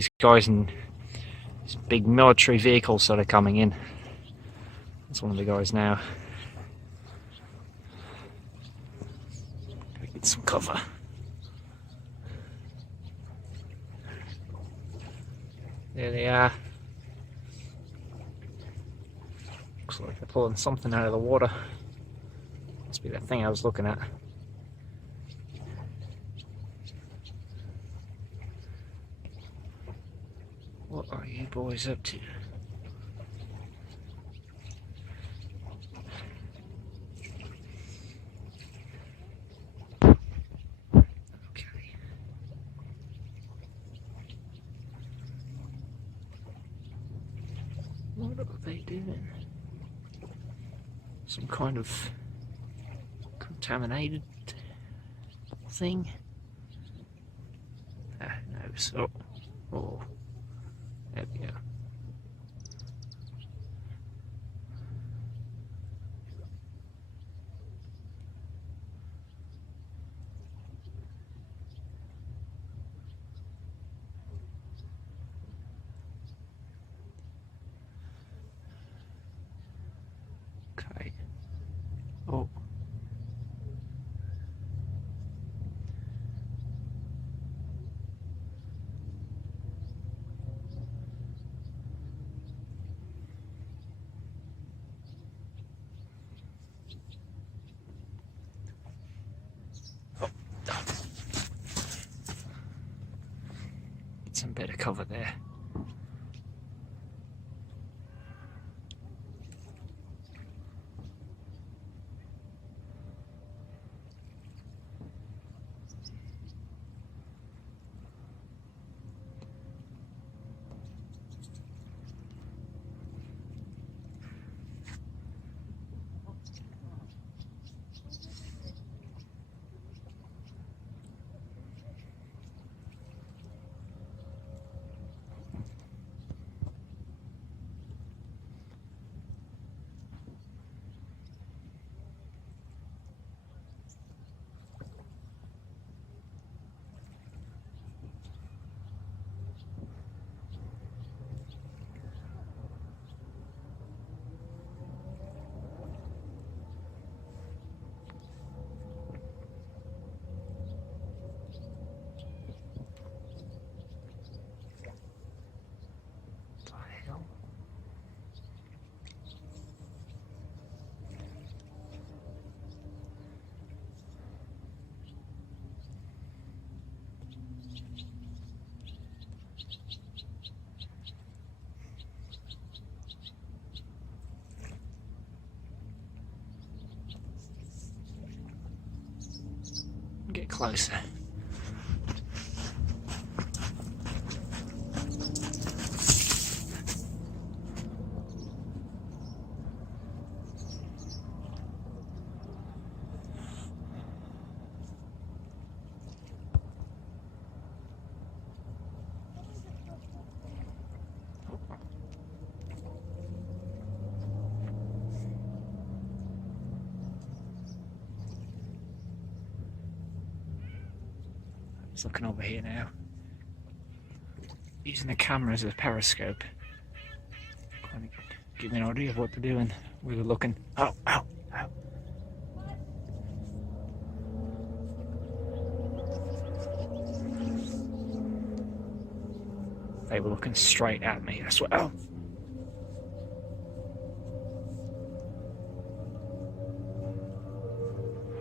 these guys in these big military vehicles sort of coming in. That's one of the guys now. Gotta get some cover. There they are. Looks like they're pulling something out of the water. Must be that thing I was looking at. What are you boys up to? Okay. What are they doing? Some kind of contaminated thing? Ah, no. So, oh. There we go. Okay. Oh. Get some better cover there. Get closer. Just looking over here now. Using the camera as a periscope. Kind of give me an idea of what they're doing. We were looking. Oh, ow, ow. They were looking straight at me, I swear. Oh.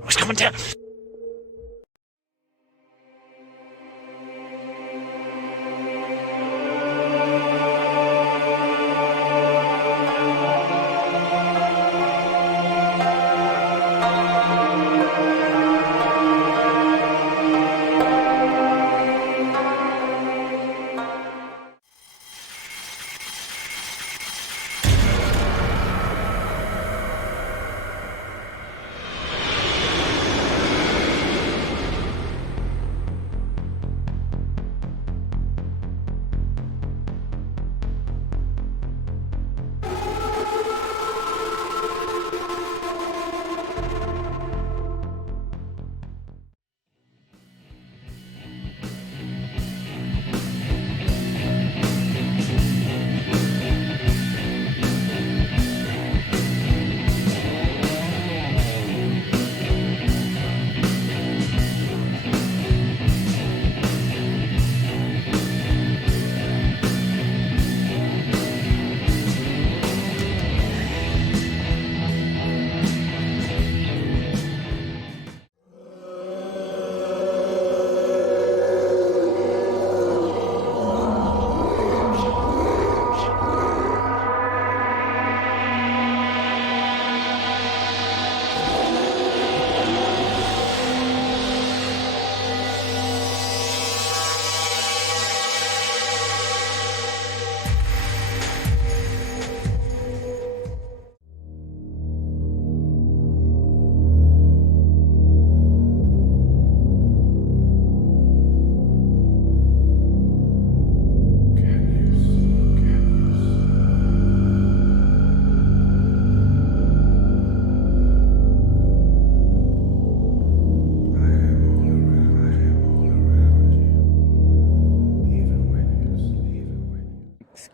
I was coming down.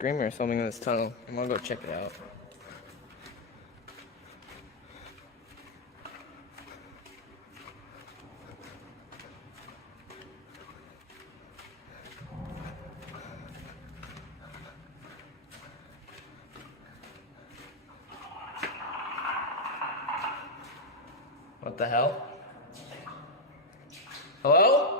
screamer or something in this tunnel. I'm gonna go check it out. What the hell? Hello?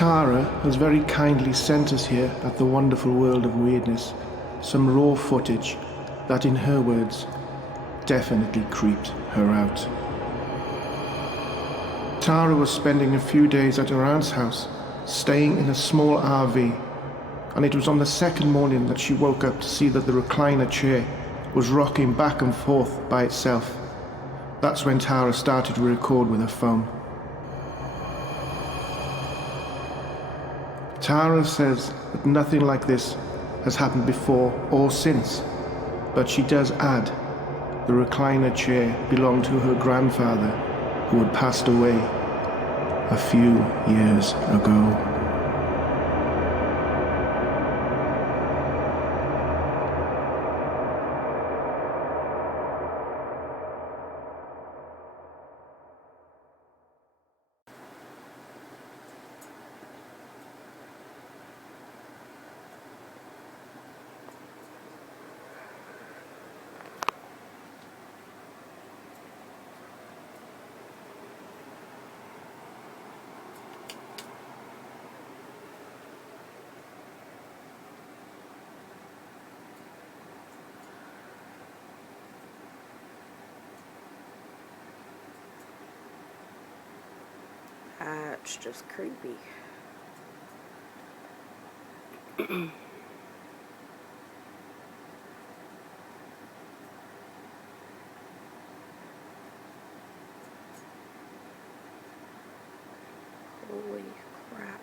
Tara has very kindly sent us here at the wonderful world of weirdness some raw footage that, in her words, definitely creeped her out. Tara was spending a few days at her aunt's house, staying in a small RV, and it was on the second morning that she woke up to see that the recliner chair was rocking back and forth by itself. That's when Tara started to record with her phone. Tara says that nothing like this has happened before or since, but she does add the recliner chair belonged to her grandfather, who had passed away a few years ago. It's just creepy. Holy crap.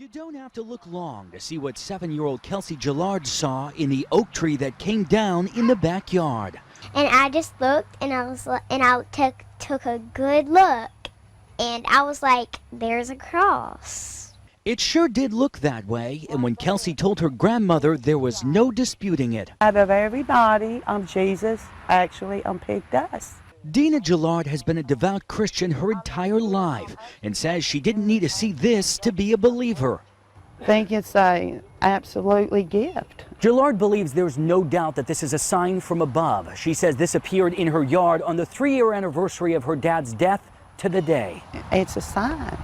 You don't have to look long to see what 7-year-old Kelsey Gillard saw in the oak tree that came down in the backyard. And I just looked, and I took a good look, and I was like, there's a cross. It sure did look that way, and when Kelsey told her grandmother, there was no disputing it. Out of everybody, Jesus actually picked us. Dina Gillard has been a devout Christian her entire life and says she didn't need to see this to be a believer. I think it's a absolutely gift. Gillard believes there's no doubt that this is a sign from above. She says this appeared in her yard on the 3-year anniversary of her dad's death to the day. It's a sign.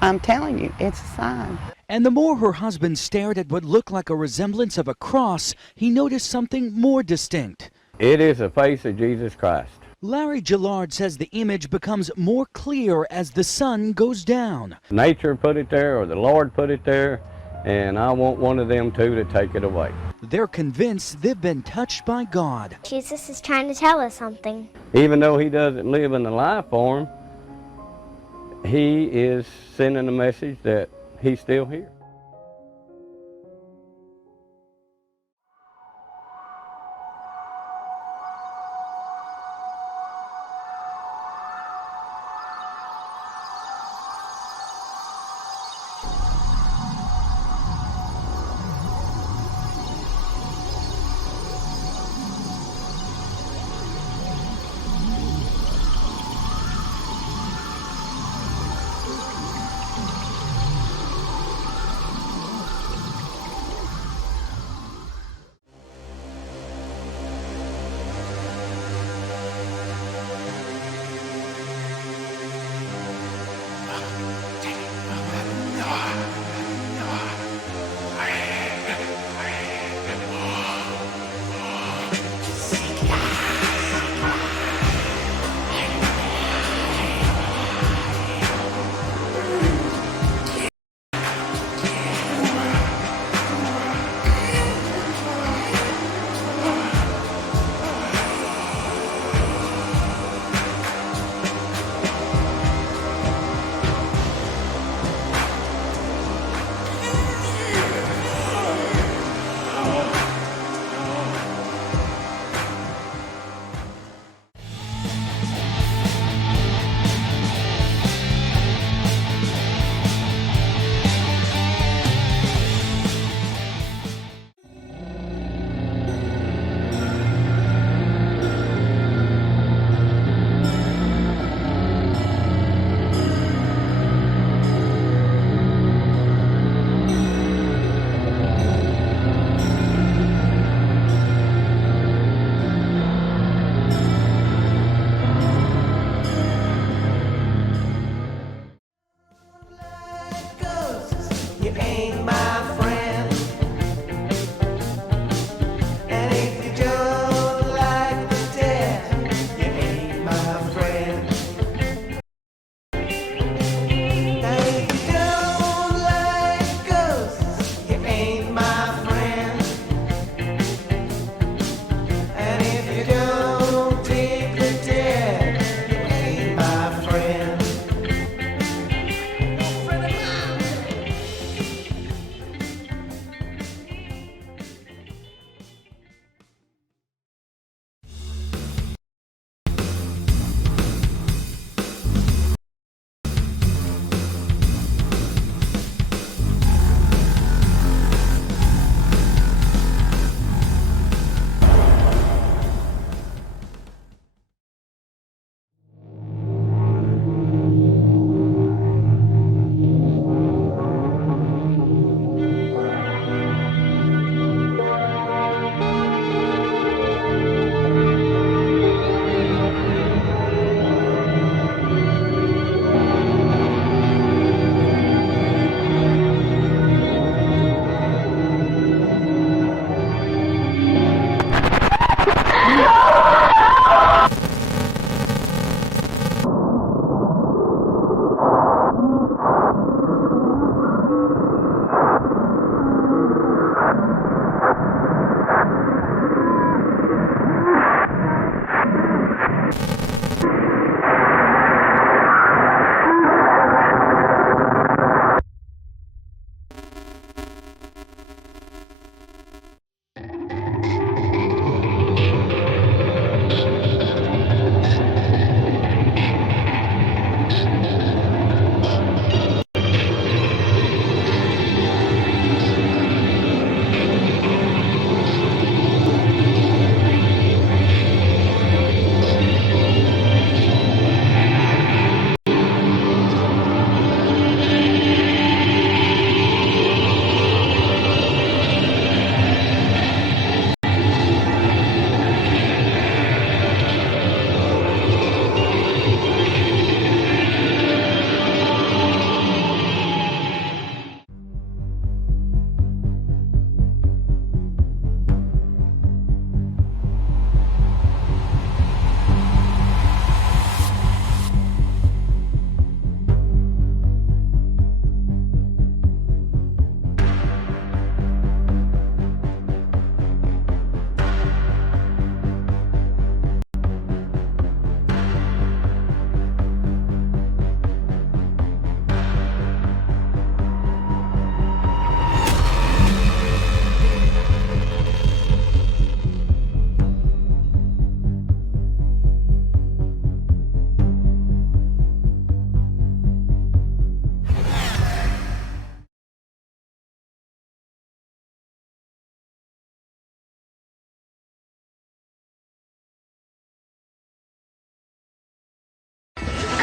I'm telling you, it's a sign. And the more her husband stared at what looked like a resemblance of a cross, he noticed something more distinct. It is the face of Jesus Christ. Larry Gillard says the image becomes more clear as the sun goes down. Nature put it there, or the Lord put it there, and I want one of them two to take it away. They're convinced they've been touched by God. Jesus is trying to tell us something. Even though he doesn't live in the life form, he is sending a message that he's still here.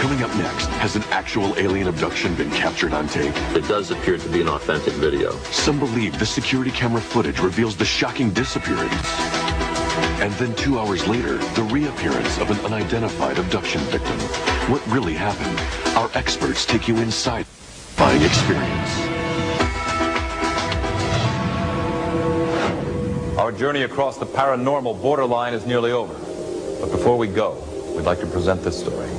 Coming up next, has an actual alien abduction been captured on tape? It does appear to be an authentic video. Some believe the security camera footage reveals the shocking disappearance. And then 2 hours later, the reappearance of an unidentified abduction victim. What really happened? Our experts take you inside by experience. Our journey across the paranormal borderline is nearly over. But before we go, we'd like to present this story.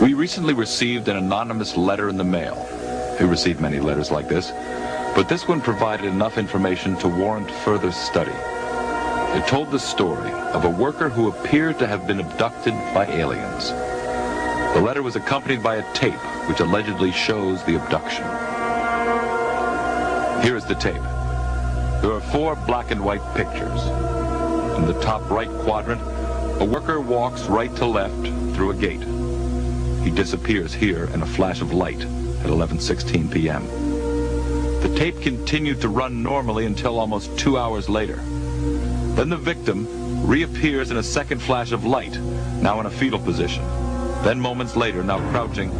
We recently received an anonymous letter in the mail. We received many letters like this, but this one provided enough information to warrant further study. It told the story of a worker who appeared to have been abducted by aliens. The letter was accompanied by a tape which allegedly shows the abduction. Here is the tape. There are 4 black and white pictures. In the top right quadrant, a worker walks right to left through a gate. He disappears here in a flash of light at 11:16 p.m. The tape continued to run normally until almost 2 hours later. Then the victim reappears in a second flash of light, now in a fetal position. Then moments later, now crouching,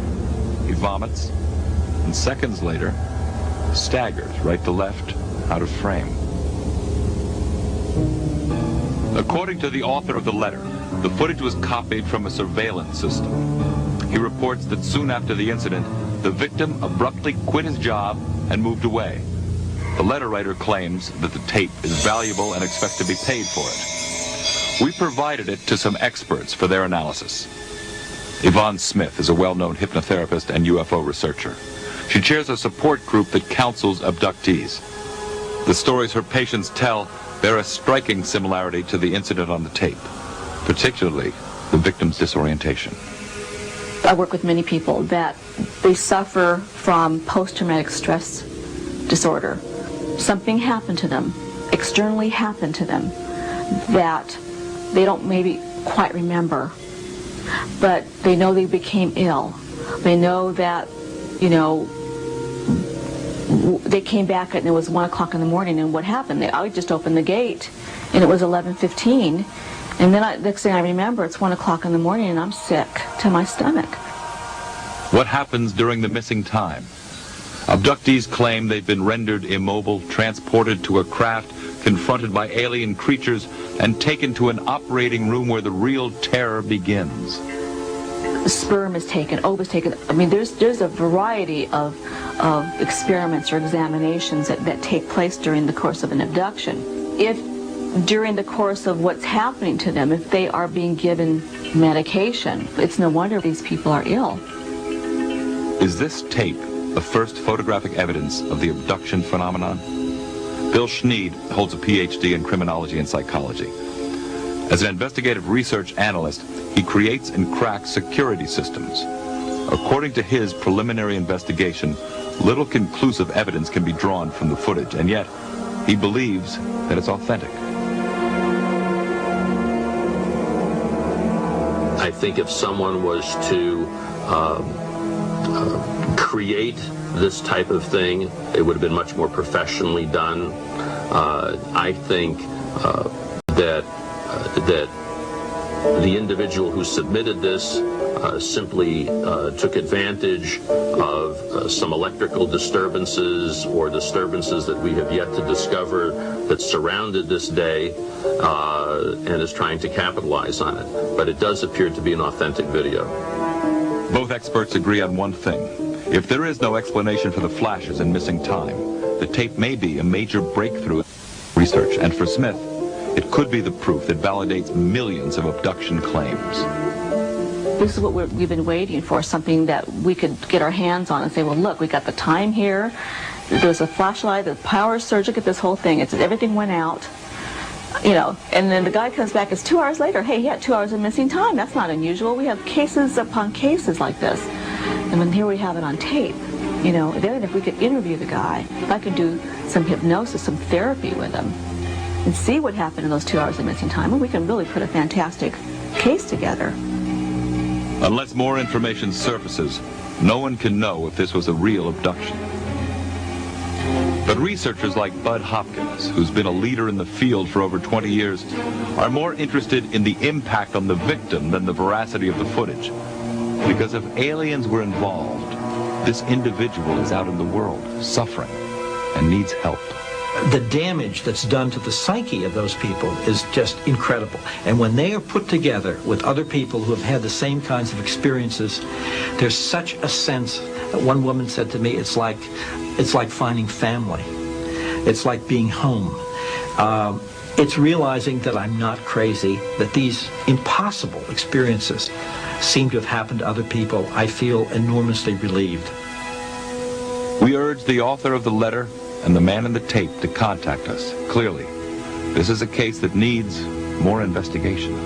he vomits, and seconds later, staggers right to left, out of frame. According to the author of the letter, the footage was copied from a surveillance system. He reports that soon after the incident, the victim abruptly quit his job and moved away. The letter writer claims that the tape is valuable and expects to be paid for it. We provided it to some experts for their analysis. Yvonne Smith is a well-known hypnotherapist and UFO researcher. She chairs a support group that counsels abductees. The stories her patients tell bear a striking similarity to the incident on the tape, particularly the victim's disorientation. I work with many people that they suffer from post-traumatic stress disorder. Something happened to them, externally happened to them, that they don't maybe quite remember, but they know they became ill. They know that, they came back and it was 1 o'clock in the morning, and what happened? I just opened the gate and it was 11:15. And then next thing I remember, it's 1 o'clock in the morning and I'm sick to my stomach. What happens during the missing time? Abductees claim they've been rendered immobile, transported to a craft, confronted by alien creatures, and taken to an operating room where the real terror begins. Sperm is taken, ova is taken. I mean, there's a variety of experiments or examinations that take place during the course of an abduction. If during the course of what's happening to them, if they are being given medication, it's no wonder these people are ill. Is this tape the first photographic evidence of the abduction phenomenon? Bill Schneed holds a PhD in criminology and psychology. As an investigative research analyst, he creates and cracks security systems. According to his preliminary investigation, little conclusive evidence can be drawn from the footage, and yet he believes that it's authentic. I think if someone was to create this type of thing, it would have been much more professionally done. I think that the individual who submitted this simply took advantage of some electrical disturbances or disturbances that we have yet to discover that surrounded this day and is trying to capitalize on it. But it does appear to be an authentic video. Both experts agree on one thing. If there is no explanation for the flashes and missing time, the tape may be a major breakthrough in research, and for Smith, it could be the proof that validates millions of abduction claims. This is what we've been waiting for, something that we could get our hands on and say, well, look, we got the time here. There's a flashlight, the power surge, look at this whole thing. Everything went out, and then the guy comes back, it's 2 hours later. Hey, he had 2 hours of missing time. That's not unusual. We have cases upon cases like this. And then here we have it on tape. Then if we could interview the guy, if I could do some hypnosis, some therapy with him, and see what happened in those 2 hours of missing time, and we can really put a fantastic case together. Unless more information surfaces, no one can know if this was a real abduction. But researchers like Bud Hopkins, who's been a leader in the field for over 20 years, are more interested in the impact on the victim than the veracity of the footage. Because if aliens were involved, this individual is out in the world, suffering, and needs help. The damage that's done to the psyche of those people is just incredible. And when they are put together with other people who have had the same kinds of experiences, there's such a sense. One woman said to me, it's like finding family. It's like being home. It's realizing that I'm not crazy, that these impossible experiences seem to have happened to other people. I feel enormously relieved. We urge the author of the letter and the man in the tape to contact us. Clearly, this is a case that needs more investigation.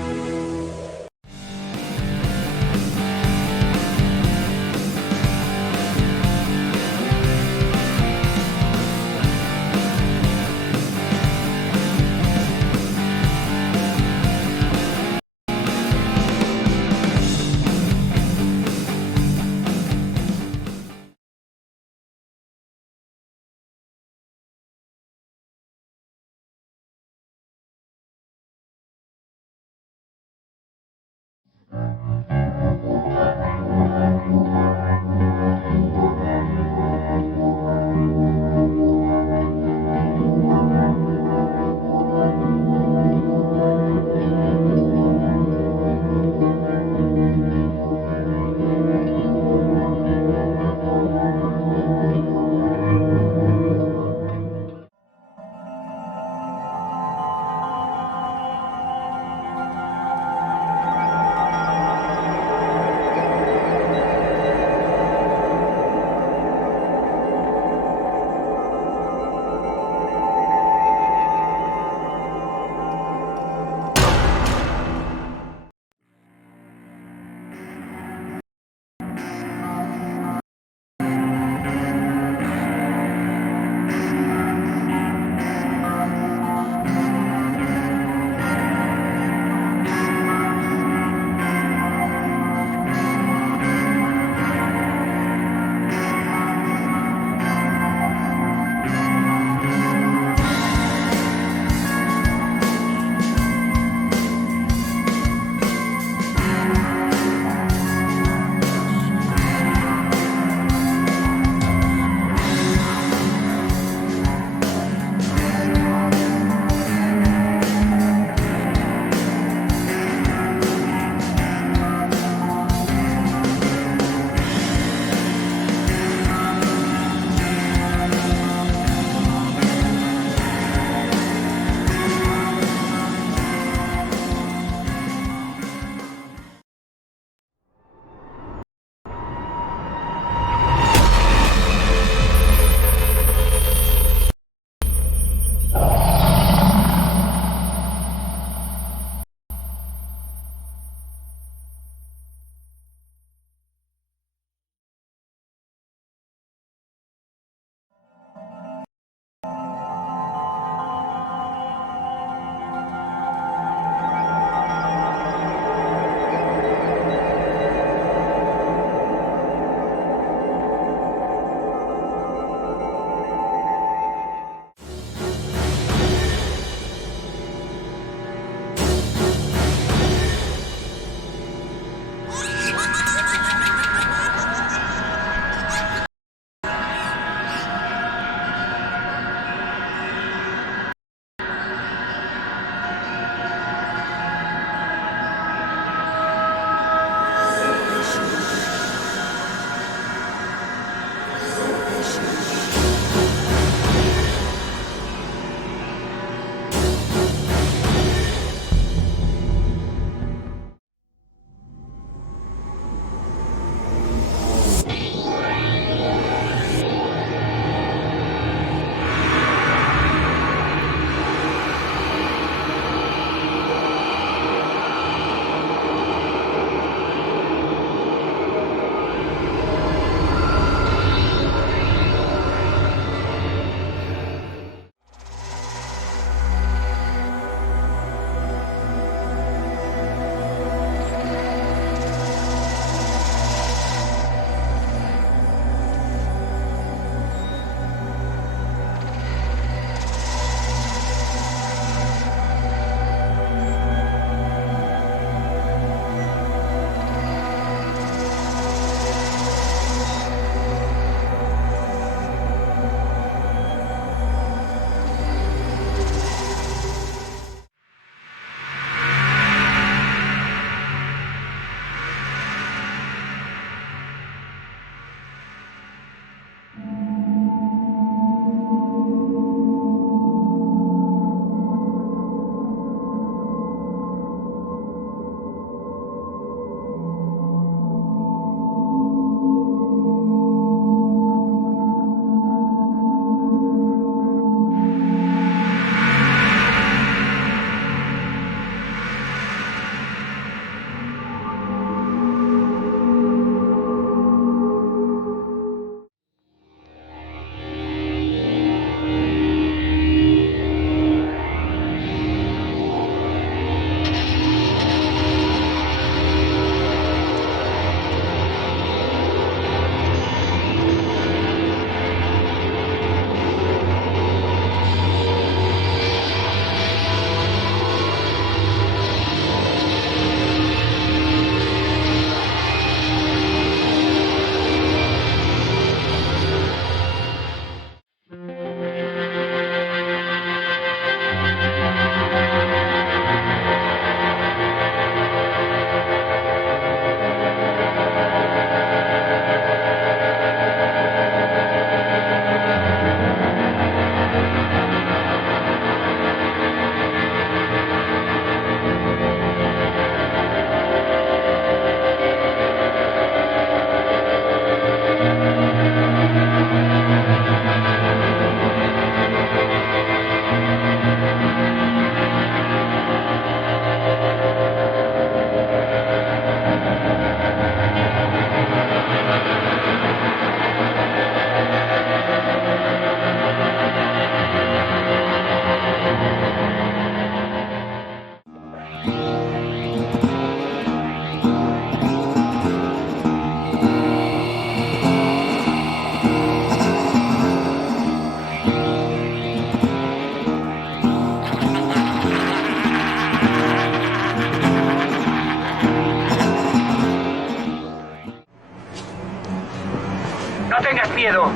miedo.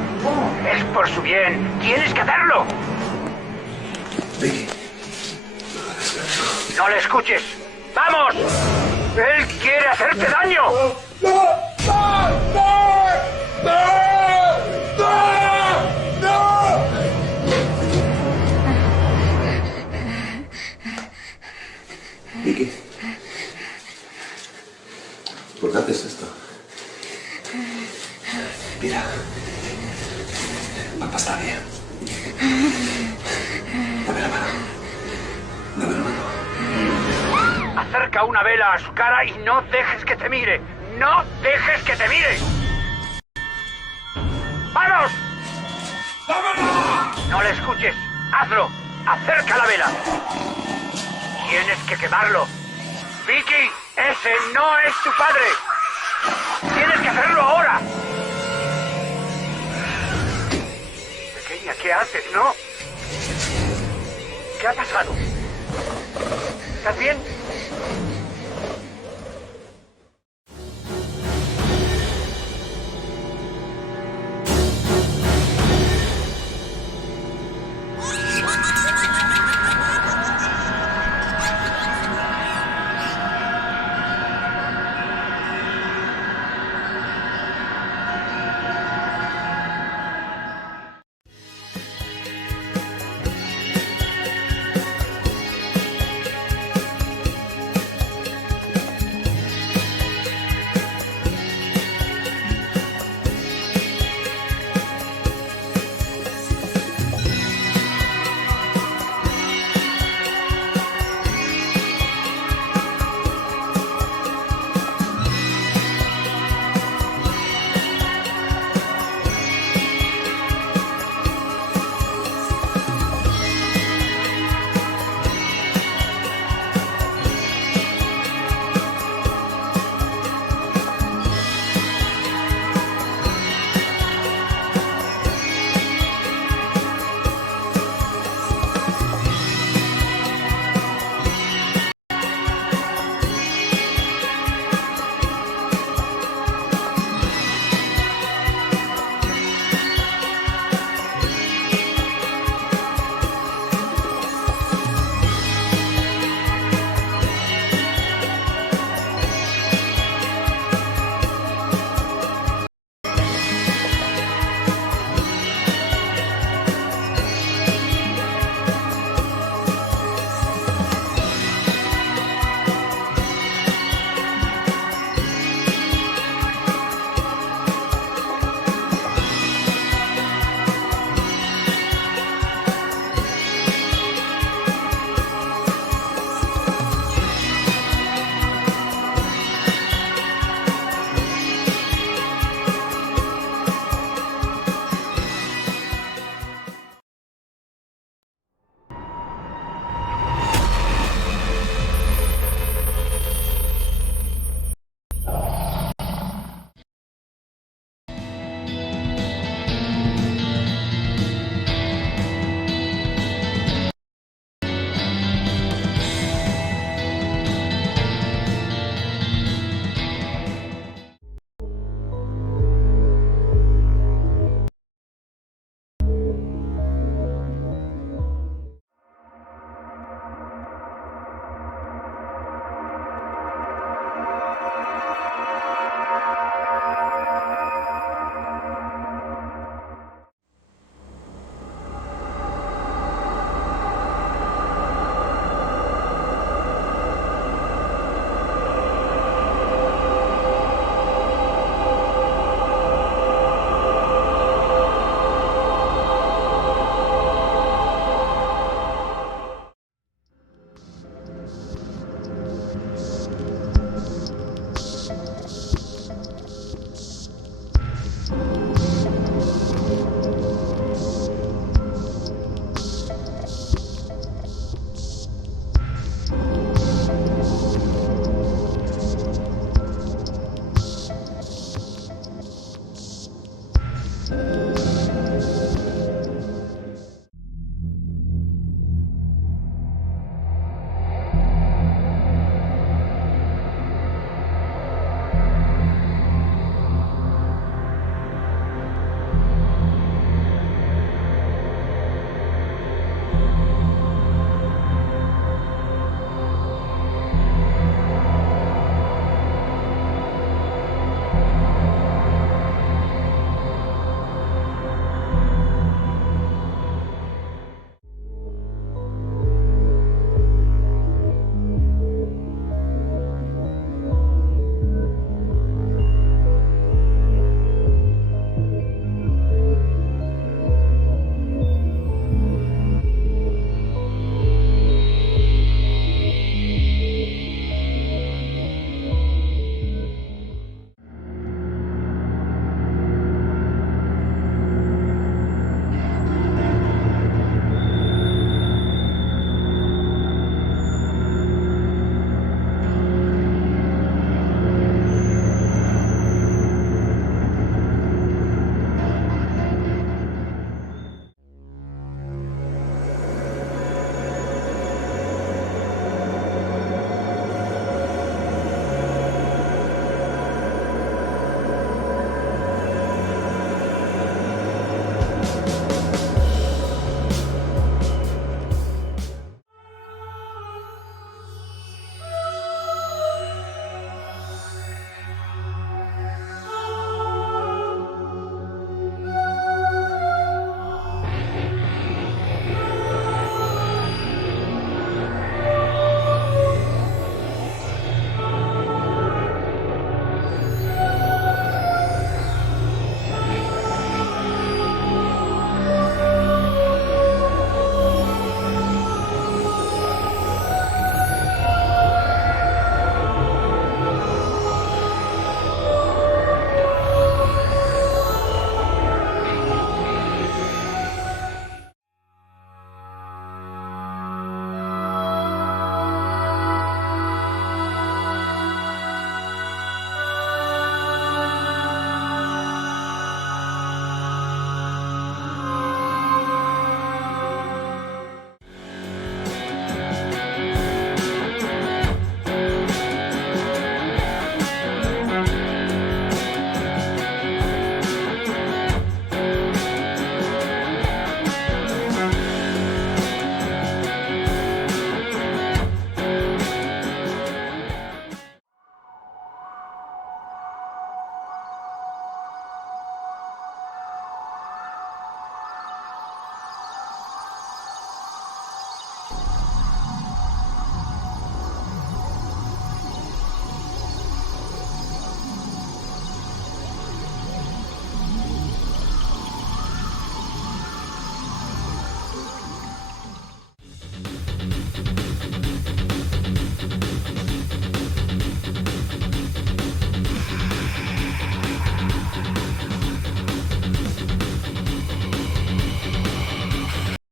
Es por su bien. Tienes que hacerlo. Vicky. No le escuches. ¡Vamos! ¡Él quiere hacerte daño! Vicky. ¿Por qué haces esto? Mira. Papá está bien. Dame la mano. Dame la mano. Acerca una vela a su cara y no dejes que te mire. ¡No dejes que te mire! ¡Vamos! ¡Dámela! No le escuches. Hazlo. Acerca la vela. Tienes que quemarlo. Vicky, ese no es tu padre. Tienes que hacerlo ahora. Pequeña, ¿qué haces, no? ¿Qué ha pasado? ¿Estás bien?